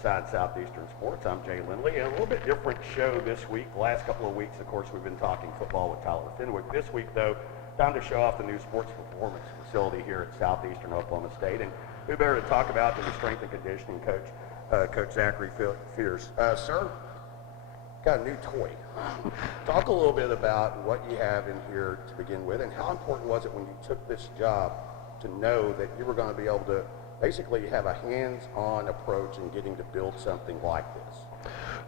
Inside Southeastern Sports. I'm Jay Lindly, and a little bit different show this week. The last couple of weeks, of course, we've been talking football with Tyler Fenwick. This week, though, time to show off the new sports performance facility here at Southeastern Oklahoma State. And who better to talk about than the strength and conditioning coach, Coach Zachary Fierce. Sir, got a new toy. Talk a little bit about what you have in here to begin with, and how important was it when you took this job to know that you were going to be able to basically have a hands-on approach in getting to build something like this?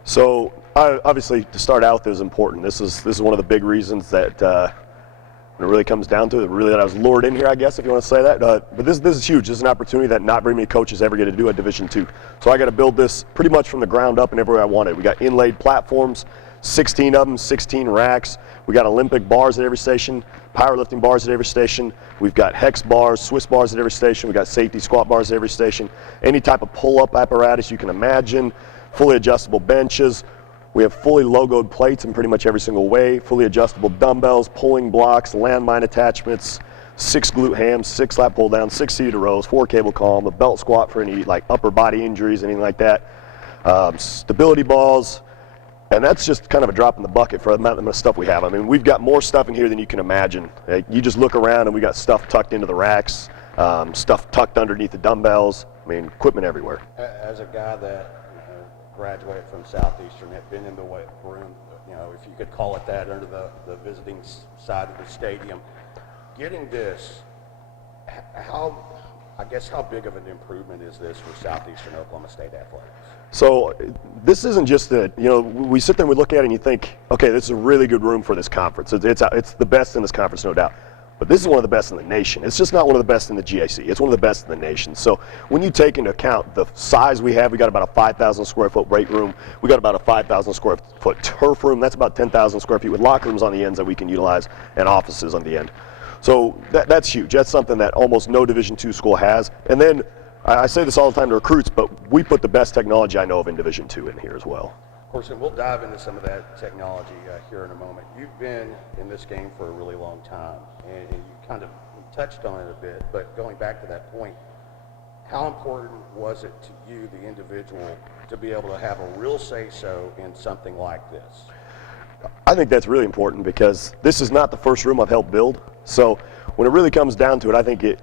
So obviously, to start out, is important. This is one of the big reasons that when it really comes down to it, really that I was lured in here, I guess, if you want to say that. But this is huge. This is an opportunity that not very many coaches ever get to do at Division II. So I got to build this pretty much from the ground up and everywhere I want it. We got inlaid platforms, 16 of them, 16 racks. We got Olympic bars at every station, powerlifting bars at every station. We've got hex bars, Swiss bars at every station. We got safety squat bars at every station. Any type of pull-up apparatus you can imagine, fully adjustable benches. We have fully logoed plates in pretty much every single way, fully adjustable dumbbells, pulling blocks, landmine attachments, 6 glute hams, 6 lat pull downs, 6 seated rows, 4 cable column, a belt squat for any like upper body injuries, anything like that, stability balls. And that's just kind of a drop in the bucket for the amount of stuff we have. I mean, we've got more stuff in here than you can imagine. You just look around and we got stuff tucked into the racks, stuff tucked underneath the dumbbells. I mean, equipment everywhere. As a guy that graduated from Southeastern, had been in the weight room, if you could call it that, under the visiting side of the stadium, getting this, how big of an improvement is this for Southeastern Oklahoma State athletics? So this isn't just we sit there and we look at it and you think, okay, this is a really good room for this conference. It's the best in this conference, no doubt. But this is one of the best in the nation. It's just not one of the best in the GAC. It's one of the best in the nation. So when you take into account the size we have, we got about a 5,000 square foot weight room. We got about a 5,000 square foot turf room. That's about 10,000 square feet with locker rooms on the ends that we can utilize and offices on the end. So that's huge. That's something that almost no Division II school has. And then I say this all the time to recruits, but we put the best technology I know of in Division II in here as well. Of course, and we'll dive into some of that technology here in a moment. You've been in this game for a really long time, and you kind of touched on it a bit, but going back to that point, how important was it to you, the individual, to be able to have a real say-so in something like this? I think that's really important because this is not the first room I've helped build. So when it really comes down to it, I think it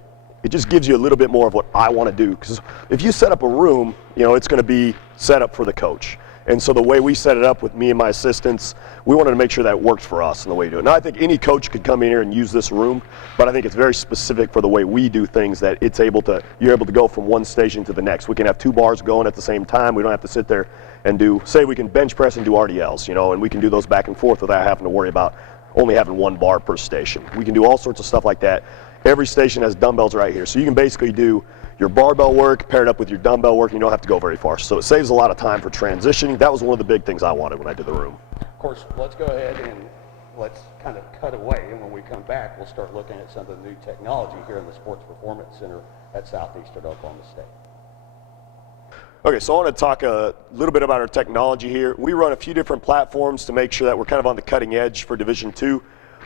just gives you a little bit more of what I want to do. Because if you set up a room, it's going to be set up for the coach. And so the way we set it up with me and my assistants, we wanted to make sure that it worked for us and the way we do it. Now I think any coach could come in here and use this room, but I think it's very specific for the way we do things, that you're able to go from one station to the next. We can have 2 bars going at the same time. We don't have to sit there and say we can bench press and do RDLs, and we can do those back and forth without having to worry about only having 1 bar per station. We can do all sorts of stuff like that. Every station has dumbbells right here. So you can basically do your barbell work paired up with your dumbbell work, and you don't have to go very far. So it saves a lot of time for transitioning. That was one of the big things I wanted when I did the room. Of course, let's go ahead and let's kind of cut away. And when we come back, we'll start looking at some of the new technology here in the Sports Performance Center at Southeastern Oklahoma State. Okay, so I want to talk a little bit about our technology here. We run a few different platforms to make sure that we're kind of on the cutting edge for Division II.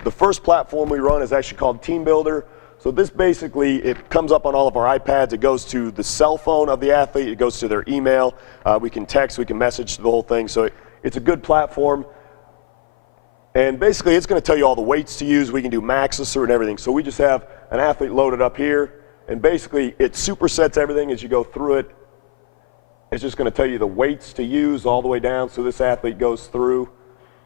The first platform we run is actually called Team Builder. So this basically, it comes up on all of our iPads. It goes to the cell phone of the athlete. It goes to their email. We can text, we can message the whole thing. So it's a good platform. And basically, it's going to tell you all the weights to use. We can do maxes and everything. So we just have an athlete loaded up here. And basically, it supersets everything as you go through it. It's just going to tell you the weights to use all the way down. So this athlete goes through,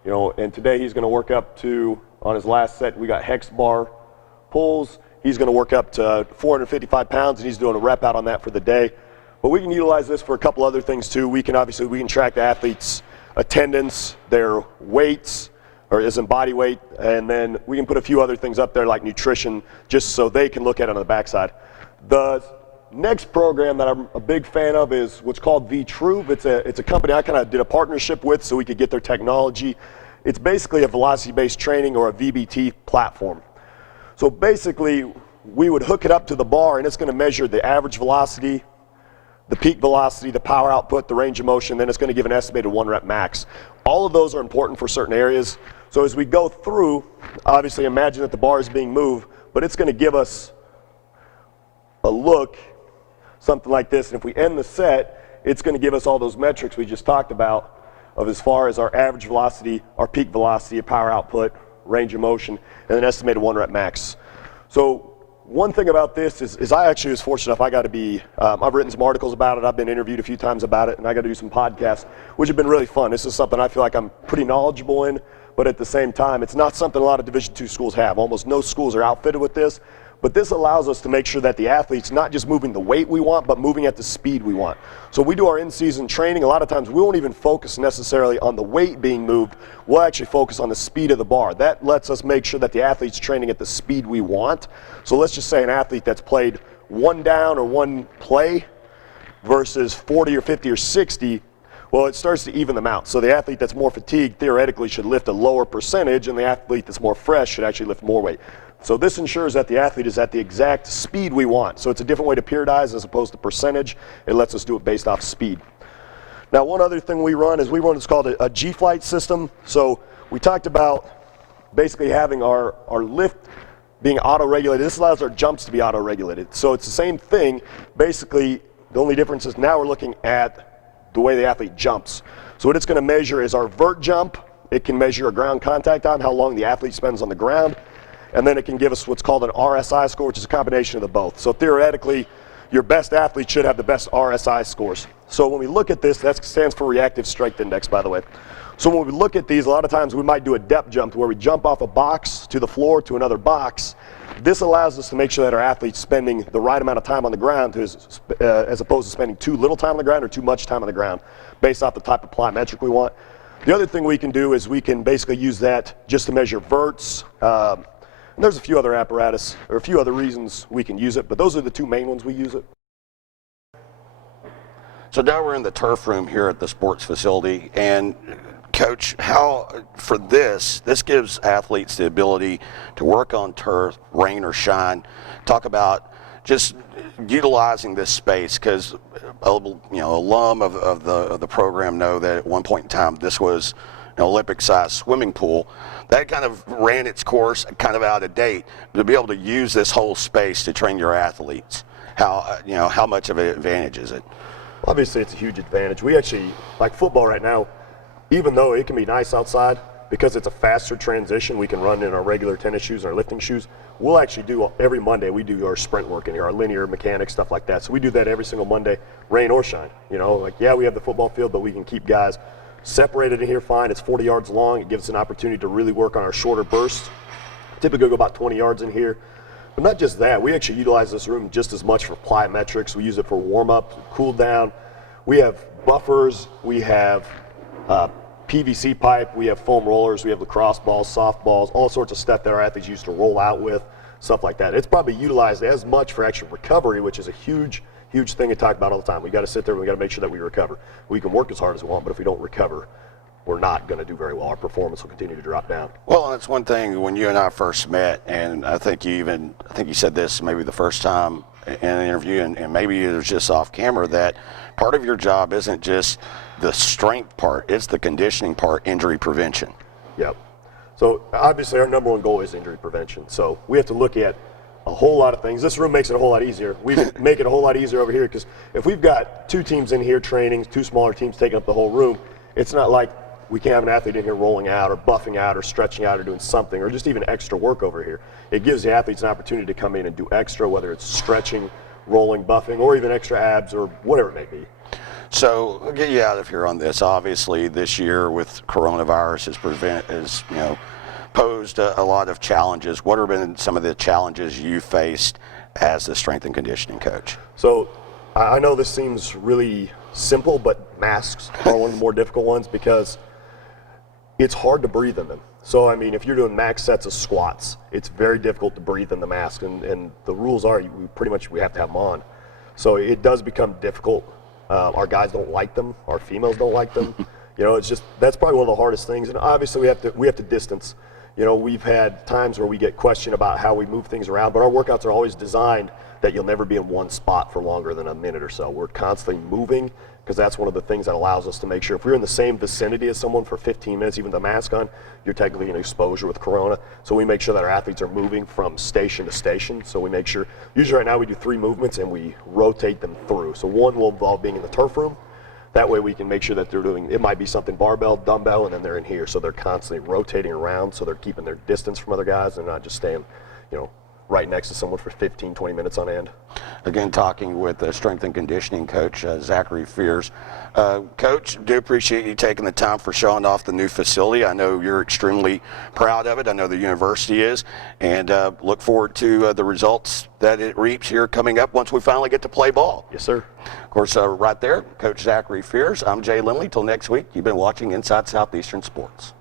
and today he's going to work up to, on his last set, we got hex bar pulls. He's going to work up to 455 pounds, and he's doing a rep out on that for the day. But we can utilize this for a couple other things too. We can track the athlete's attendance, their weights, or as in body weight, and then we can put a few other things up there like nutrition, just so they can look at it on the backside. The next program that I'm a big fan of is what's called VTruve. It's a company I kind of did a partnership with so we could get their technology. It's basically a velocity-based training, or a VBT platform. So basically, we would hook it up to the bar, and it's going to measure the average velocity, the peak velocity, the power output, the range of motion, then it's going to give an estimated 1 rep max. All of those are important for certain areas. So as we go through, obviously imagine that the bar is being moved, but it's going to give us a look, something like this. And if we end the set, it's going to give us all those metrics we just talked about of as far as our average velocity, our peak velocity, power output, range of motion, and an estimated 1 rep max. So one thing about this is I actually was fortunate enough, I got to be, I've written some articles about it, I've been interviewed a few times about it, and I got to do some podcasts, which have been really fun. This is something I feel like I'm pretty knowledgeable in, but at the same time, it's not something a lot of Division II schools have. Almost no schools are outfitted with this, but this allows us to make sure that the athlete's not just moving the weight we want, but moving at the speed we want. So we do our in-season training. A lot of times we won't even focus necessarily on the weight being moved. We'll actually focus on the speed of the bar. That lets us make sure that the athlete's training at the speed we want. So let's just say an athlete that's played 1 down or 1 play versus 40 or 50 or 60, well, it starts to even them out. So the athlete that's more fatigued theoretically should lift a lower percentage, and the athlete that's more fresh should actually lift more weight. So this ensures that the athlete is at the exact speed we want. So it's a different way to periodize as opposed to percentage. It lets us do it based off speed. Now, one other thing we run is what's called a G-flight system. So we talked about basically having our lift being auto-regulated. This allows our jumps to be auto-regulated. So it's the same thing. Basically, the only difference is now we're looking at the way the athlete jumps. So what it's going to measure is our vert jump. It can measure our ground contact time, how long the athlete spends on the ground. And then it can give us what's called an RSI score, which is a combination of the both. So theoretically, your best athlete should have the best RSI scores. So when we look at this, that stands for Reactive Strength Index, by the way. So when we look at these, a lot of times we might do a depth jump where we jump off a box to the floor to another box. This allows us to make sure that our athlete's spending the right amount of time on the ground as opposed to spending too little time on the ground or too much time on the ground based off the type of plyometric we want. The other thing we can do is we can basically use that just to measure verts. And there's a few other apparatus, or a few other reasons we can use it, but those are the 2 main ones we use it. So now we're in the turf room here at the sports facility, and Coach, how for this gives athletes the ability to work on turf, rain or shine. Talk about just utilizing this space, because alum of the program know that at one point in time this was an Olympic-sized swimming pool. That kind of ran its course, kind of out of date. To be able to use this whole space to train your athletes, how much of an advantage is it? Obviously, it's a huge advantage. We actually, like football right now, even though it can be nice outside, because it's a faster transition, we can run in our regular tennis shoes and our lifting shoes. We'll actually do, every Monday, we do our sprint work in here, our linear mechanics, stuff like that. So we do that every single Monday, rain or shine. We have the football field, but we can keep guys separated in here fine. It's 40 yards long. It gives us an opportunity to really work on our shorter bursts. Typically go about 20 yards in here. But not just that, we actually utilize this room just as much for plyometrics. We use it for warm-up, cool down. We have buffers, we have PVC pipe, we have foam rollers, we have lacrosse balls, softballs, all sorts of stuff that our athletes use to roll out with, stuff like that. It's probably utilized as much for actual recovery, which is a huge thing to talk about all the time. We got to sit there and we got to make sure that we recover. We can work as hard as we want, but if we don't recover, we're not going to do very well. Our performance will continue to drop down. Well, that's one thing when you and I first met, and I think you said this maybe the first time in an interview, and maybe it was just off camera, that part of your job isn't just the strength part, it's the conditioning part, injury prevention. Yep. So obviously our number one goal is injury prevention. So we have to look at a whole lot of things. This room makes it a whole lot easier. We make it a whole lot easier over here, because if we've got 2 teams in here training, 2 smaller teams taking up the whole room, it's not like we can have an athlete in here rolling out or buffing out or stretching out or doing something, or just even extra work over here. It gives the athletes an opportunity to come in and do extra, whether it's stretching, rolling, buffing, or even extra abs or whatever it may be. So I'll get you out of here on this. Obviously, this year with coronavirus has posed a lot of challenges. What have been some of the challenges you faced as the strength and conditioning coach? So I know this seems really simple, but masks are one of the more difficult ones, because it's hard to breathe in them. So I mean, if you're doing max sets of squats, it's very difficult to breathe in the mask, and the rules are we have to have them on. So it does become difficult. Our guys don't like them. Our females don't like them. That's probably one of the hardest things. And obviously we have to distance. We've had times where we get questioned about how we move things around, but our workouts are always designed that you'll never be in one spot for longer than a minute or so. We're constantly moving, because that's one of the things that allows us to make sure if we're in the same vicinity as someone for 15 minutes, even with the mask on, you're technically in exposure with corona. So we make sure that our athletes are moving from station to station. So we make sure, usually right now we do 3 movements and we rotate them through. So one will involve being in the turf room, That way we can make sure that they're doing, it might be something barbell, dumbbell, and then they're in here. So they're constantly rotating around, so they're keeping their distance from other guys and not just staying, right next to someone for 15, 20 minutes on end. Again, talking with strength and conditioning coach Zachary Fears. Coach, do appreciate you taking the time for showing off the new facility. I know you're extremely proud of it. I know the university is, and look forward to the results that it reaps here coming up once we finally get to play ball. Yes, sir. Of course, right there, Coach Zachary Fears. I'm Jay Lindly. Till next week, you've been watching Inside Southeastern Sports.